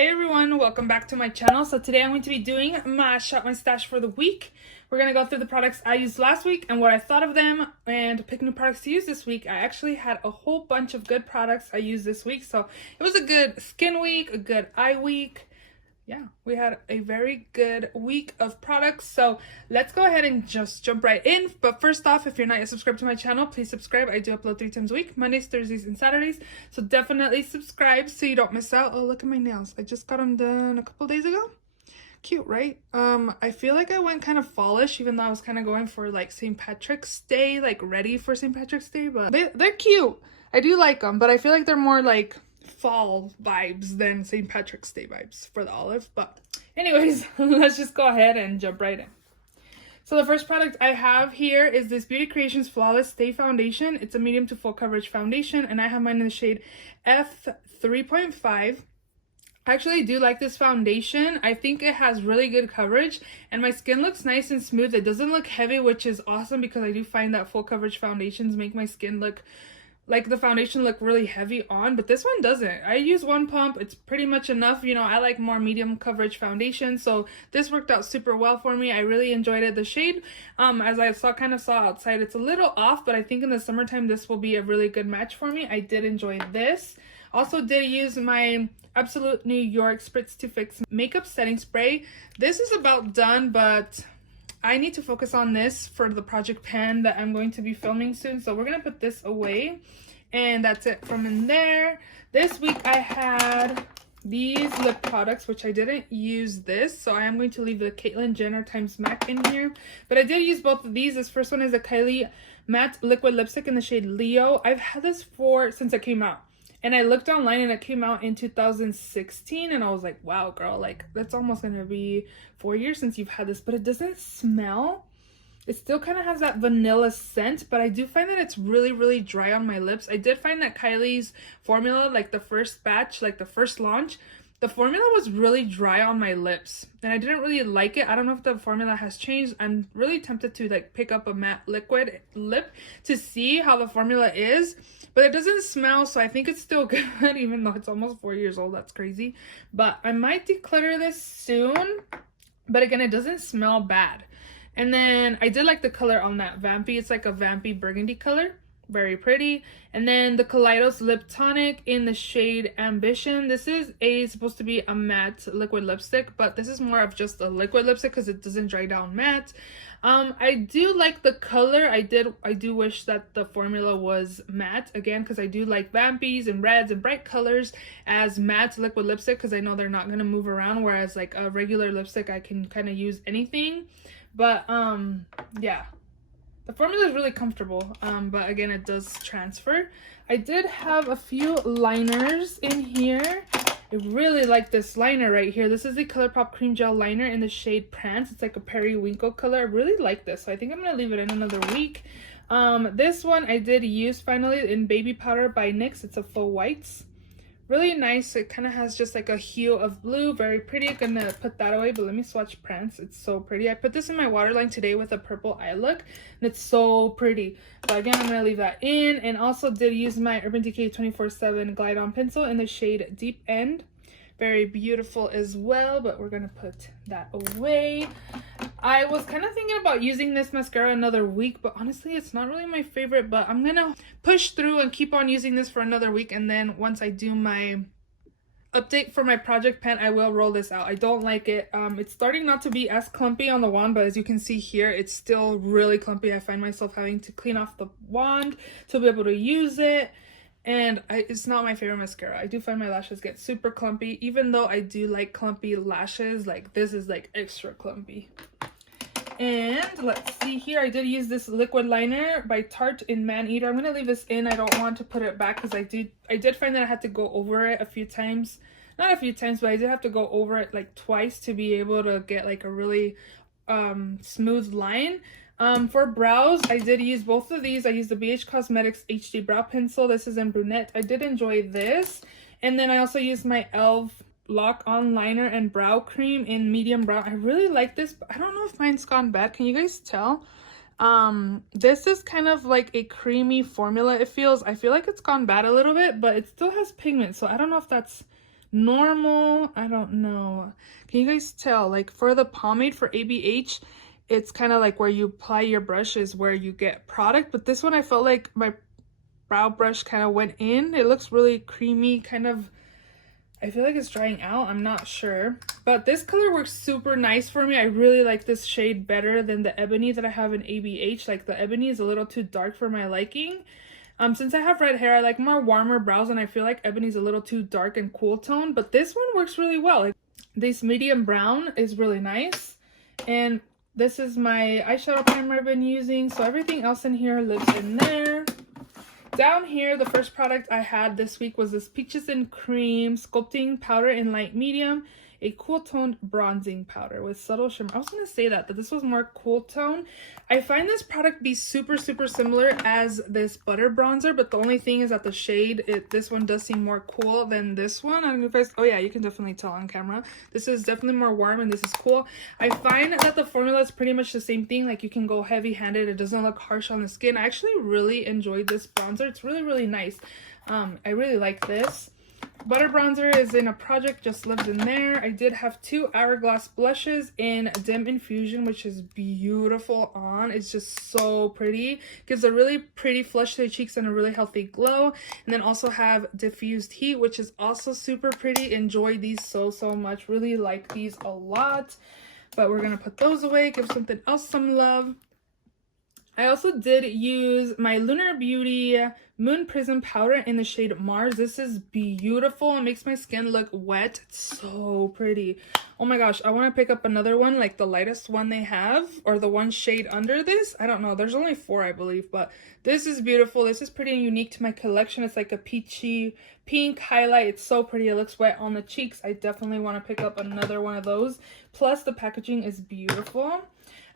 Hey everyone, welcome back to my channel. So today I'm going to be doing my Shop My Stash for the week. We're going to go through the products I used last week and what I thought of them and pick new products to use this week. I actually had a whole bunch of good products I used this week. So it was a good skin week, a good eye week. Yeah, we had a very good week of products. So let's go ahead and just jump right in. But first off, if you're not yet subscribed to my channel, please subscribe. I do upload 3 times a week, Mondays, Thursdays, and Saturdays. So definitely subscribe so you don't miss out. Oh, look at my nails. I just got them done a couple days ago. Cute, right? I feel like I went kind of fallish, even though I was kind of going for like St. Patrick's Day, like ready for St. Patrick's Day, but they're cute. I do like them, but I feel like they're more like fall vibes than St. Patrick's Day vibes for the olive. But anyways, let's just go ahead and jump right in. So the first product I have here is this Beauty Creations Flawless Stay Foundation. It's a medium to full coverage foundation, and I have mine in the shade F3.5. I actually do like this foundation. I think it has really good coverage and my skin looks nice and smooth. It doesn't look heavy, which is awesome because I do find that full coverage foundations make my skin look like the foundation look really heavy on, but this one doesn't. I use one pump. It's pretty much enough. You know, I like more medium coverage foundation, so this worked out super well for me. I really enjoyed it. The shade, as I kind of saw outside, it's a little off, but I think in the summertime this will be a really good match for me. I did enjoy this. Also did use my Absolute New York Spritz to Fix makeup setting spray. This is about done, but I need to focus on this for the project pan that I'm going to be filming soon. So we're going to put this away. And that's it from in there. This week I had these lip products, which I didn't use this. So I am going to leave the Caitlyn Jenner x MAC in here. But I did use both of these. This first one is a Kylie Matte Liquid Lipstick in the shade Leo. I've had this since it came out. And I looked online and it came out in 2016 and I was like, wow, girl, like that's almost gonna be 4 years since you've had this, but it doesn't smell. It still kind of has that vanilla scent, but I do find that it's really, really dry on my lips. I did find that Kylie's formula, like the first batch, like the first launch, the formula was really dry on my lips and I didn't really like it. I don't know if the formula has changed. I'm really tempted to like pick up a matte liquid lip to see how the formula is. But it doesn't smell, so I think it's still good, even though it's almost 4 years old. That's crazy. But I might declutter this soon. But again, it doesn't smell bad. And then I did like the color on that Vampy. It's like a Vampy burgundy color. Very pretty. And then the Kaleidos Lip Tonic in the shade Ambition. This is supposed to be a matte liquid lipstick, but this is more of just a liquid lipstick because it doesn't dry down matte. I do like the color. I do wish that the formula was matte again because I do like Vampies and reds and bright colors as matte liquid lipstick because I know they're not gonna move around, whereas like a regular lipstick I can kind of use anything. But yeah. The formula is really comfortable, but again, it does transfer. I did have a few liners in here. I really like this liner right here. This is the ColourPop Cream Gel Liner in the shade Prance. It's like a periwinkle color. I really like this, so I think I'm going to leave it in another week. This one I did use finally in Baby Powder by NYX. It's a faux whites. Really nice. It kind of has just like a hue of blue. Very pretty. I'm gonna put that away, but let me swatch Prance. It's so pretty. I put this in my waterline today with a purple eye look, and it's so pretty. But again, I'm gonna leave that in. And also did use my Urban Decay 24/7 Glide On Pencil in the shade Deep End. Very beautiful as well, but we're gonna put that away. I was kind of thinking about using this mascara another week, but honestly it's not really my favorite, but I'm gonna push through and keep on using this for another week, and then once I do my update for my project pan, I will roll this out. I don't like it. It's starting not to be as clumpy on the wand, but as you can see here, it's still really clumpy. I find myself having to clean off the wand to be able to use it. And it's not my favorite mascara. I do find my lashes get super clumpy, even though I do like clumpy lashes. Like this is like extra clumpy. And let's see here. I did use this liquid liner by Tarte in Maneater. I'm gonna leave this in. I don't want to put it back because I did find that I had to go over it a few times. Not a few times, but I did have to go over it like twice to be able to get like a really smooth line. For brows, I did use both of these. I used the BH Cosmetics HD Brow Pencil. This is in brunette. I did enjoy this. And then I also used my e.l.f. Lock On Liner and Brow Cream in medium brown. I really like this, but I don't know if mine's gone bad. Can you guys tell? This is kind of like a creamy formula. I feel like it's gone bad a little bit, but it still has pigment. So I don't know if that's normal. I don't know. Can you guys tell? Like for the pomade for ABH, it's kind of like where you apply your brush is where you get product. But this one, I felt like my brow brush kind of went in. It looks really creamy, kind of. I feel like it's drying out. I'm not sure. But this color works super nice for me. I really like this shade better than the ebony that I have in ABH. Like the ebony is a little too dark for my liking. Since I have red hair, I like more warmer brows, and I feel like ebony's a little too dark and cool tone, but this one works really well. Like, this medium brown is really nice, and this is my eyeshadow primer I've been using, so everything else in here lives in there. Down here, the first product I had this week was this Peaches and Cream Sculpting Powder in Light Medium, a cool toned bronzing powder with subtle shimmer. I was going to say that this was more cool tone. I find this product be super similar as this butter bronzer, but the only thing is that the shade, this one does seem more cool than this one. I don't know if you guys, oh yeah, you can definitely tell on camera. This is definitely more warm and this is cool. I find that the formula is pretty much the same thing. Like you can go heavy handed. It doesn't look harsh on the skin. I actually really enjoyed this bronzer. It's really nice. I really like this. Butter bronzer is in a project, just lives in there. I did have 2 Hourglass blushes in Dim Infusion, which is beautiful on. It's just so pretty. Gives a really pretty flush to the cheeks and a really healthy glow. And then also have Diffused Heat, which is also super pretty. Enjoy these so much. Really like these a lot. But we're going to put those away, give something else some love. I also did use my Lunar Beauty Moon Prism powder in the shade Mars. This is beautiful. It makes my skin look wet. It's so pretty. Oh my gosh, I want to pick up another one, like the lightest one they have, or the one shade under this. I don't know. There's only 4, I believe, but this is beautiful. This is pretty unique to my collection. It's like a peachy pink highlight. It's so pretty. It looks wet on the cheeks. I definitely want to pick up another one of those. Plus, the packaging is beautiful.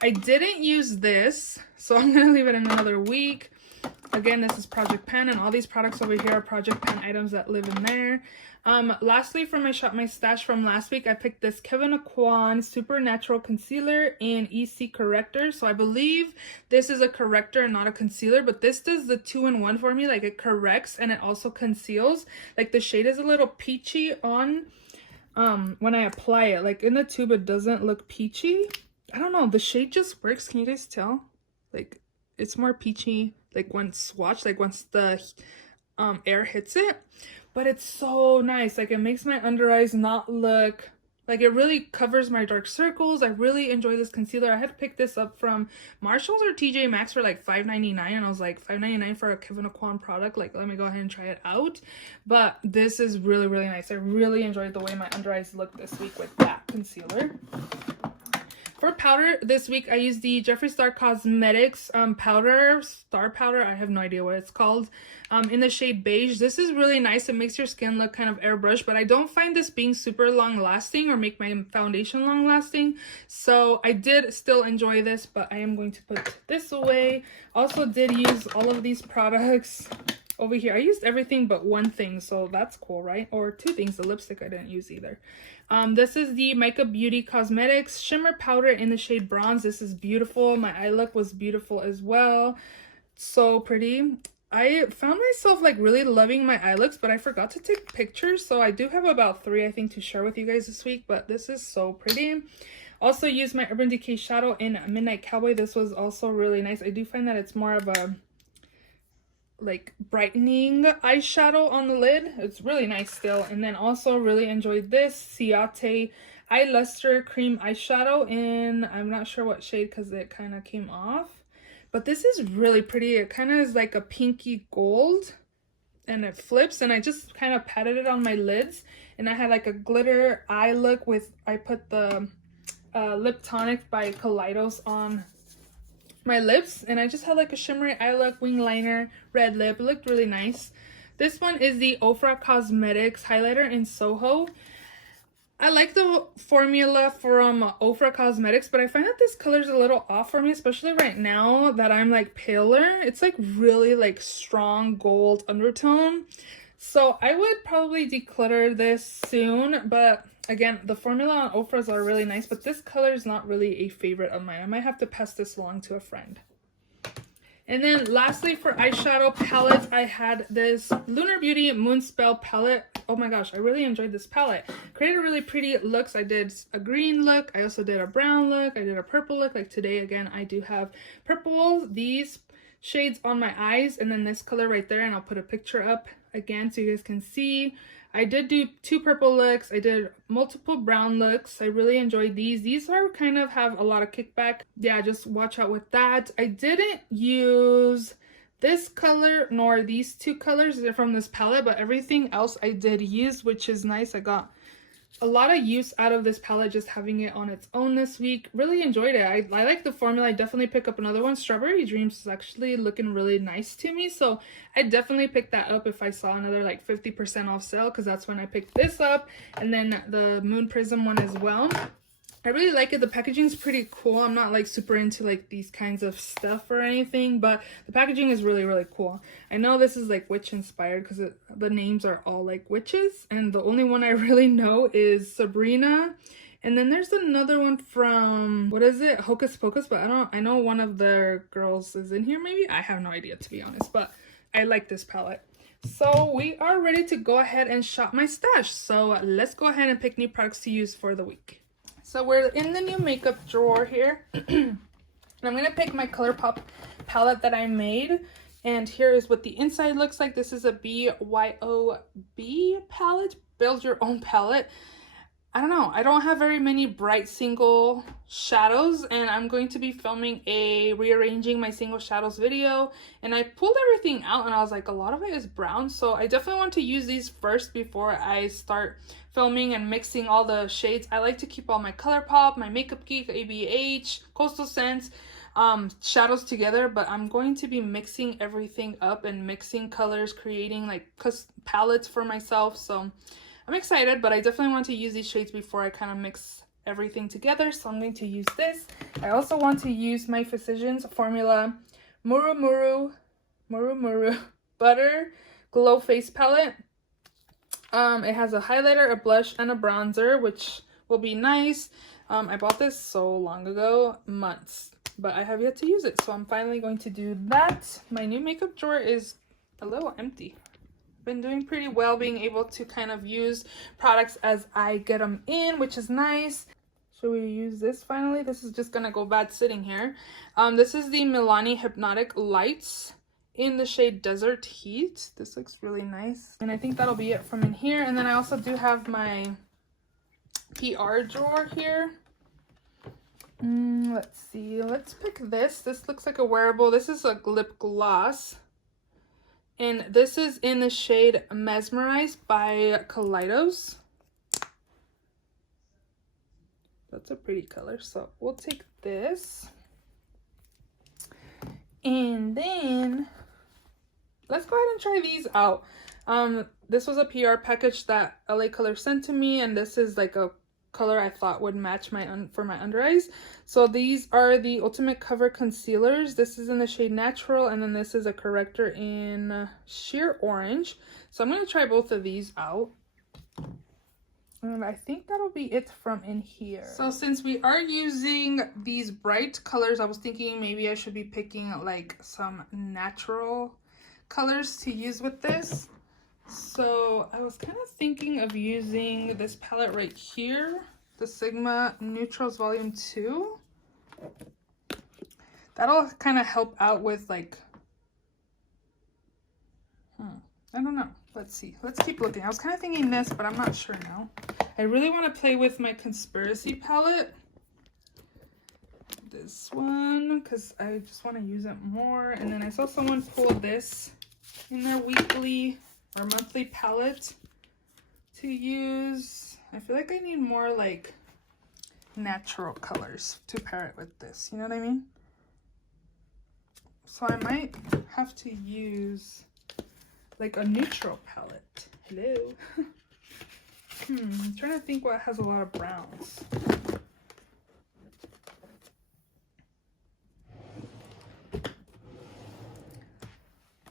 I didn't use this, so I'm going to leave it in another week. Again, this is Project Pan, and all these products over here are Project Pan items that live in there. Lastly, from my Shop My Stash from last week, I picked this Kevyn Aucoin Supernatural Concealer in EC Corrector. So I believe this is a corrector and not a concealer, but this does the 2-in-1 for me. Like it corrects and it also conceals. Like the shade is a little peachy on when I apply it. Like in the tube, it doesn't look peachy. I don't know, the shade just works. Can you guys tell? Like it's more peachy like once swatched, like once the air hits it. But it's so nice. Like it makes my under eyes not look like, it really covers my dark circles. I really enjoy this concealer. I had picked this up from Marshalls or TJ Maxx for like $5.99, and I was like, $5.99 for a Kevyn Aucoin product, like let me go ahead and try it out. But this is really nice. I really enjoyed the way my under eyes look this week with that concealer. For powder this week, I used the Jeffree Star Cosmetics powder, Star Powder. I have no idea what it's called. In the shade Beige. This is really nice. It makes your skin look kind of airbrushed, but I don't find this being super long lasting or make my foundation long lasting. So I did still enjoy this, but I am going to put this away. Also did use all of these products over here. I used everything but one thing, so that's cool, right? Or 2 things. The lipstick I didn't use either. This is the Makeup Beauty Cosmetics Shimmer Powder in the shade Bronze. This is beautiful. My eye look was beautiful as well. So pretty. I found myself like really loving my eye looks, but I forgot to take pictures. So I do have about 3, I think, to share with you guys this week, but this is so pretty. Also used my Urban Decay shadow in Midnight Cowboy. This was also really nice. I do find that it's more of a like brightening eyeshadow on the lid. It's really nice still. And then also really enjoyed this Ciate Eye Luster Cream Eyeshadow in, I'm not sure what shade because it kind of came off, but this is really pretty. It kind of is like a pinky gold and it flips, and I just kind of patted it on my lids, and I had like a glitter eye look with, I put the Lip Tonic by Kaleidos on my lips, and I just had like a shimmery eye look, wing liner, red lip. It looked really nice. This one is the Ofra Cosmetics highlighter in Soho. I like the formula from Ofra Cosmetics, but I find that this color is a little off for me, especially right now that I'm like paler. It's like really like strong gold undertone. So I would probably declutter this soon, but again, the formula on Ofra's are really nice, but this color is not really a favorite of mine. I might have to pass this along to a friend. And then lastly for eyeshadow palettes, I had this Lunar Beauty Moonspell palette. Oh my gosh, I really enjoyed this palette. Created really pretty looks. I did a green look. I also did a brown look. I did a purple look. Like today, again, I do have purple, these shades on my eyes, and then this color right there. And I'll put a picture up again so you guys can see. I did do 2 purple looks. I did multiple brown looks. I really enjoyed these. These are kind of have a lot of kickback. Yeah, just watch out with that. I didn't use this color nor these 2 colors. They're from this palette, but everything else I did use, which is nice. I got a lot of use out of this palette just having it on its own this week. Really enjoyed it. I like the formula. I definitely pick up another one. Strawberry Dreams is actually looking really nice to me, so I definitely picked that up if I saw another like 50% off sale, because that's when I picked this up. And then the Moon Prism one as well. I really like it. The packaging is pretty cool. I'm not like super into like these kinds of stuff or anything, but the packaging is really, really cool. I know this is like witch inspired because the names are all like witches, and the only one I really know is Sabrina. And then there's another one from, what is it? Hocus Pocus, but I know one of their girls is in here maybe. I have no idea, to be honest, but I like this palette. So we are ready to go ahead and shop my stash. So let's go ahead and pick new products to use for the week. So we're in the new makeup drawer here. And I'm going to pick my ColourPop palette that I made. And here is what the inside looks like. This is a BYOB palette. Build your own palette. I don't know. I don't have very many bright single shadows. And I'm going to be filming a rearranging my single shadows video. And I pulled everything out and I was like, a lot of it is brown. So I definitely want to use these first before I start filming and mixing all the shades. I like to keep all my ColourPop, my Makeup Geek, ABH, Coastal Scents, shadows together, but I'm going to be mixing everything up and mixing colors, creating like palettes for myself. So I'm excited, but I definitely want to use these shades before I kind of mix everything together. So I'm going to use this. I also want to use my Physicians Formula Muru Muru Butter Glow Face Palette. It has a highlighter, a blush, and a bronzer, which will be nice. I bought this so long ago, months, but I have yet to use it. So I'm finally going to do that. My new makeup drawer is a little empty. Been doing pretty well being able to kind of use products as I get them in, which is nice. Should we use this finally? This is just gonna go bad sitting here. This is the Milani Hypnotic Lights in the shade Desert Heat. This looks really nice, and I think that'll be it from in here. And then I also do have my PR drawer here. Let's see, let's pick this. This looks like a wearable. This is a lip gloss, and this is in the shade Mesmerized by Kaleidos. That's a pretty color, so we'll take this. And then let's go ahead and try these out. This was a PR package that LA Color sent to me, and this is like a color I thought would match my for my under eyes. So these are the Ultimate Cover Concealers. This is in the shade Natural, and then this is a corrector in Sheer Orange. So I'm going to try both of these out. And I think that'll be it from in here. So since we are using these bright colors, I was thinking maybe I should be picking like some natural colors to use with this. So I was kind of thinking of using this palette right here, the Sigma Neutrals Volume 2. That'll kind of help out with like, I don't know. Let's see. Let's keep looking. I was kind of thinking this, but I'm not sure now. I really want to play with my Conspiracy palette. This one, because I just want to use it more. And then I saw someone pull this in their weekly or monthly palette to use. I feel like I need more like natural colors to pair it with this. You know what I mean? So I might have to use like a neutral palette. Hello. I'm trying to think what has a lot of browns.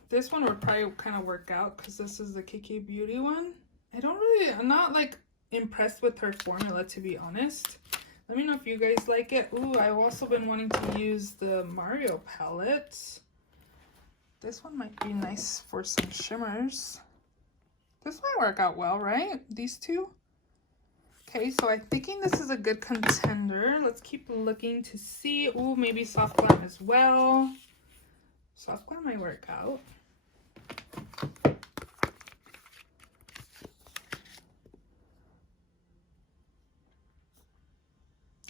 This one would probably kind of work out because this is the KK Beauty one. I'm not like impressed with her formula, to be honest. Let me know if you guys like it. Ooh, I've also been wanting to use the Mario palette. This one might be nice for some shimmers. This might work out well, right? These two. Okay, so I'm thinking this is a good contender. Let's keep looking to see. Ooh, maybe soft glam as well. Soft glam might work out.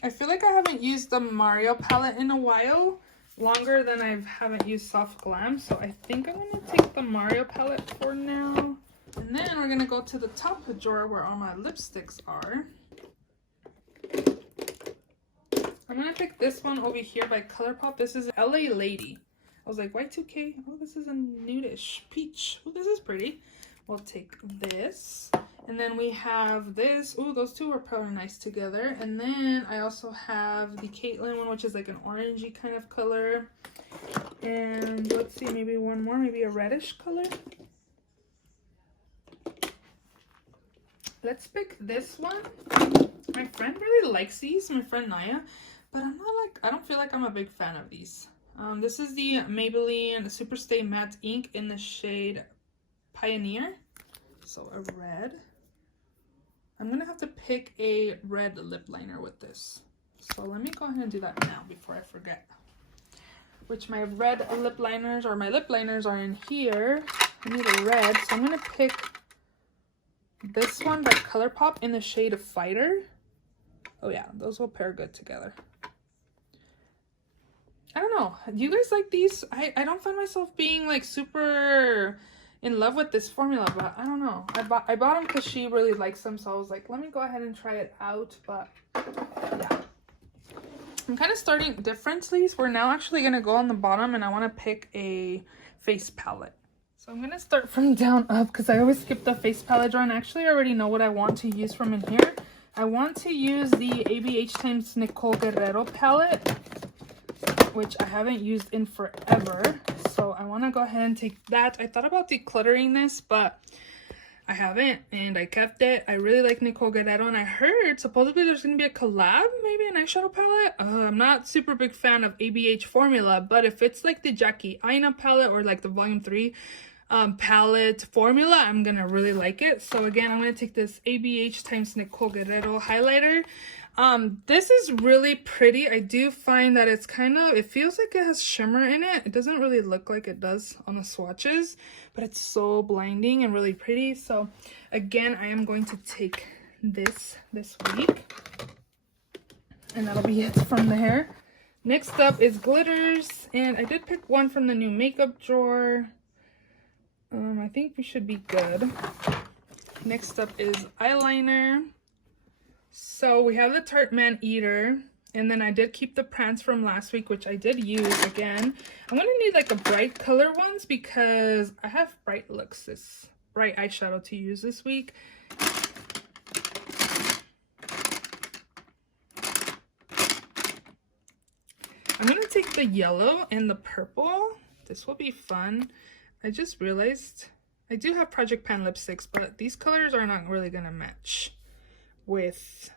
I feel like I haven't used the Mario palette in a while. Longer than I haven't used soft glam. So I think I'm going to take the Mario palette for now. And then we're going to go to the top drawer where all my lipsticks are. I'm going to pick this one over here by ColourPop. This is LA Lady. I was like, Y2K? Oh, this is a nudish peach. Oh, this is pretty. We'll take this. And then we have this. Oh, those two are probably nice together. And then I also have the Caitlyn one, which is like an orangey kind of color. And let's see, maybe one more, maybe a reddish color. Let's pick this one. My friend really likes these, my friend Naya, but I don't feel like I'm a big fan of these. This is the Maybelline Superstay Matte Ink in the shade Pioneer. So a red. I'm gonna have to pick a red lip liner with this. So let me go ahead and do that now before I forget. Which my red lip liners, or my lip liners are in here. I need a red, so I'm gonna pick this one by ColourPop in the shade of Fighter. Oh yeah, those will pair good together. I don't know. Do you guys like these? I don't find myself being like super in love with this formula, but I don't know. I bought them because she really likes them, so I was like, let me go ahead and try it out. But yeah, I'm kind of starting differently. So we're now actually gonna go on the bottom, and I want to pick a face palette. So I'm gonna start from down up because I always skip the face palette drawer, and actually I already know what I want to use from in here. I want to use the ABH times Nicole Guerrero palette, which I haven't used in forever. So I want to go ahead and take that. I thought about decluttering this, but I haven't, and I kept it. I really like Nicole Guerrero, and I heard supposedly there's going to be a collab, maybe an eyeshadow palette. I'm not super big fan of ABH formula, but if it's like the Jackie Aina palette or like the Volume 3 palette formula, I'm gonna really like it. So again, I'm gonna take this ABH times Nicole Guerrero highlighter. This is really pretty. I do find that it's kind of, it feels like it has shimmer in it. It doesn't really look like it does on the swatches, but it's so blinding and really pretty. So again, I am going to take this week, and that'll be it from there. Next up is glitters, and I did pick one from the new makeup drawer. I think we should be good. Next up is eyeliner. So we have the Tarte Man Eater, and then I did keep the Prance from last week, which I did use again. I'm gonna need like a bright color ones because I have bright eyeshadow to use this week. I'm gonna take the yellow and the purple. This will be fun. I just realized I do have Project Pan lipsticks, but these colors are not really gonna match with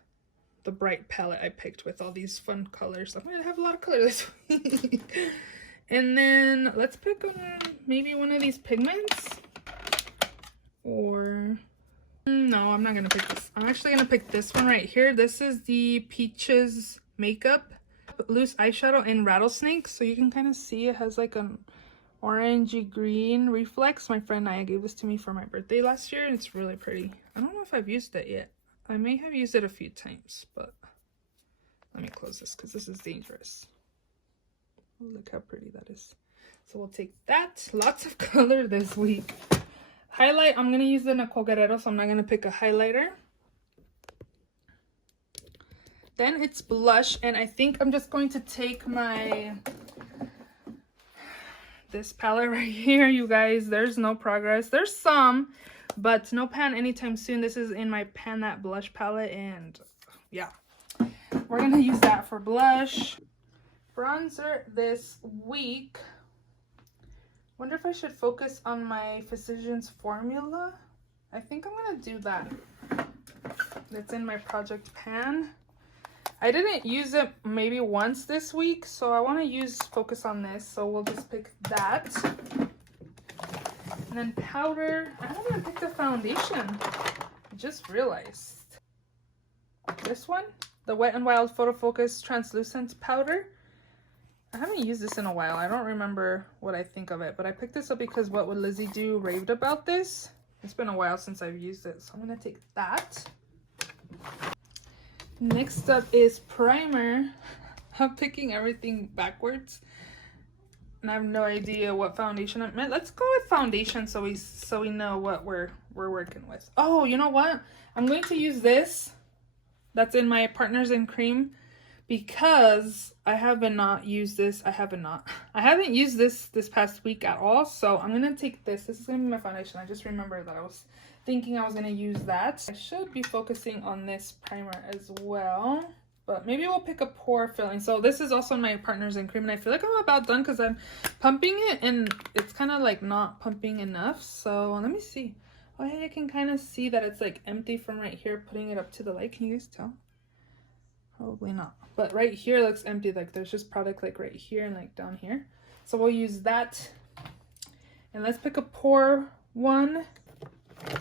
the bright palette I picked with all these fun colors. I'm gonna have a lot of colors this week. And then let's pick maybe one of these pigments. Or no, I'm not gonna pick this. I'm actually gonna pick this one right here. This is the Peaches Makeup Loose Eyeshadow in Rattlesnake. So you can kind of see it has like an orangey green reflex. My friend Naya gave this to me for my birthday last year, and it's really pretty. I don't know if I've used it yet. I may have used it a few times, but let me close this because this is dangerous. Oh, look how pretty that is. So we'll take that. Lots of color this week. Highlight, I'm going to use the Nicole Guerrero, so I'm not going to pick a highlighter. Then it's blush, and I think I'm just going to take this palette right here, you guys. There's no progress. There's some, but no pan anytime soon. This is in my Pan That Blush palette, and yeah, we're gonna use that for blush. Bronzer this week. Wonder if I should focus on my Physicians formula. I think I'm gonna do that. It's in my Project Pan. I didn't use it maybe once this week, so I want to focus on this, so we'll just pick that. And then powder. I haven't even picked a foundation. I just realized. This one, the Wet n Wild Photo Focus Translucent Powder. I haven't used this in a while. I don't remember what I think of it, but I picked this up because What Would Lizzie Do raved about this. It's been a while since I've used it, so I'm gonna take that. Next up is primer. I'm picking everything backwards, and I have no idea what foundation I meant. Let's go with foundation so we know what we're working with. Oh, you know what? I'm going to use this. That's in my Partners in Cream, because I haven't used this this past week at all. So I'm gonna take this. This is gonna be my foundation. I just remembered that I was thinking I was gonna use that. I should be focusing on this primer as well, but maybe we'll pick a pore filling. So this is also my Partners in Cream, and I feel like I'm about done because I'm pumping it and it's kind of like not pumping enough. So let me see. Oh yeah, you can kind of see that it's like empty from right here, putting it up to the light. Can you guys tell? Probably not. But right here looks empty, like there's just product like right here and like down here. So we'll use that. And let's pick a pore one.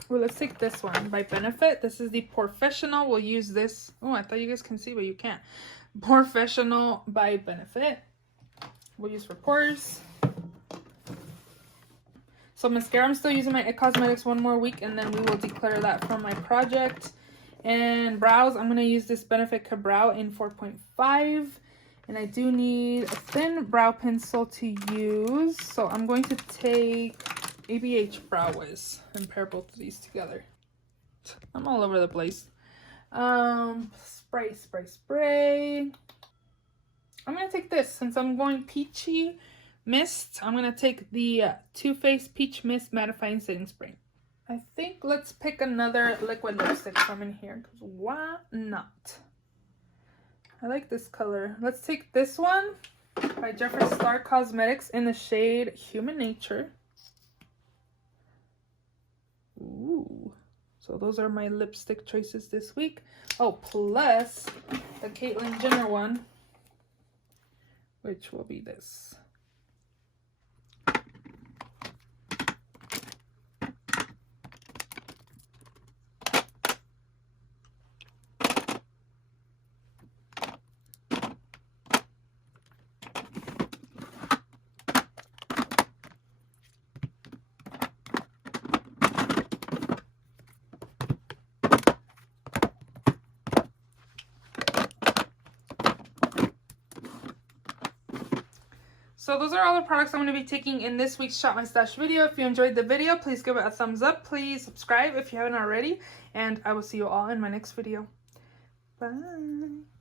Well, let's take this one by Benefit. This is the Professional. We'll use this. Oh, I thought you guys can see, but you can't. Professional by Benefit. We'll use for pores. So mascara, I'm still using my IT Cosmetics one more week, and then we will declare that from my project. And brows, I'm going to use this Benefit Ka-Brow in 4.5. And I do need a thin brow pencil to use. So I'm going to take ABH Brow Wiz and pair both of these together. I'm all over the place. Spray. I'm going to take this. Since I'm going peachy mist, I'm going to take the Too Faced Peach Mist Mattifying Setting Spray. I think let's pick another liquid lipstick from in here, because why not? I like this color. Let's take this one by Jeffree Star Cosmetics in the shade Human Nature. Ooh. So those are my lipstick choices this week. Oh, plus the Caitlyn Jenner one, which will be this. So those are all the products I'm going to be taking in this week's Shop My Stash video. If you enjoyed the video, please give it a thumbs up. Please subscribe if you haven't already. And I will see you all in my next video. Bye.